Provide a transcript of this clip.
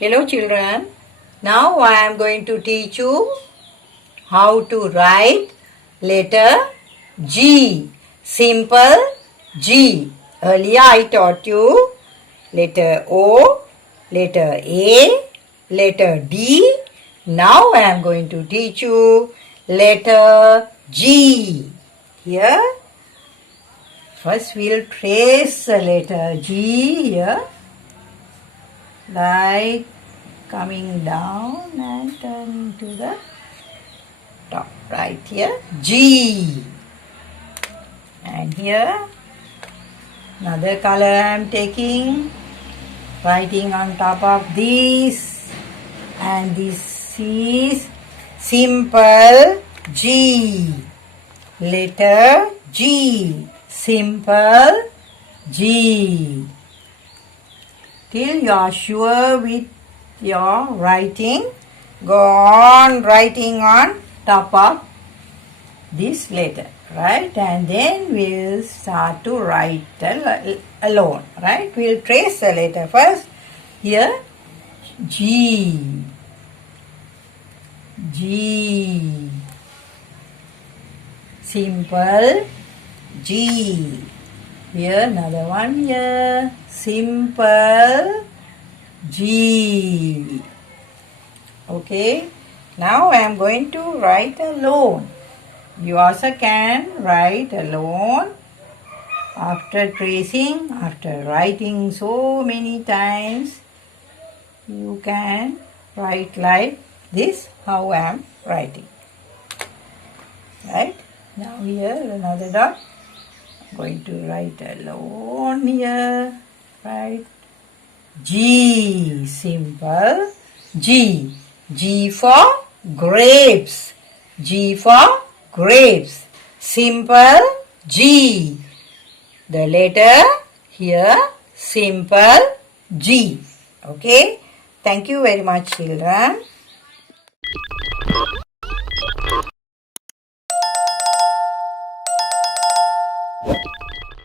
Hello children, now I am going to teach you how to write letter G, simple G. Earlier I taught you letter O, letter A, letter D. Now I am going to teach you letter G. Here, first we'll trace the letter G here. Like coming down and turning to the top right here, G. And here another color I am taking, writing on top of this, and this is simple G, letter G, simple G. Till you are sure with your writing, go on writing on top of this letter, right? And then we'll start to write alone, right? We'll trace the letter first. Here, G, G, simple G. Here, another one here, simple G. Okay, now I am going to write alone. You also can write alone after tracing, after writing so many times. You can write like this, how I am writing. Right, now here another dot. Going to write alone here, right? G, simple G. G for grapes. G for grapes. Simple G. The letter here, simple G. Okay. Thank you very much, children.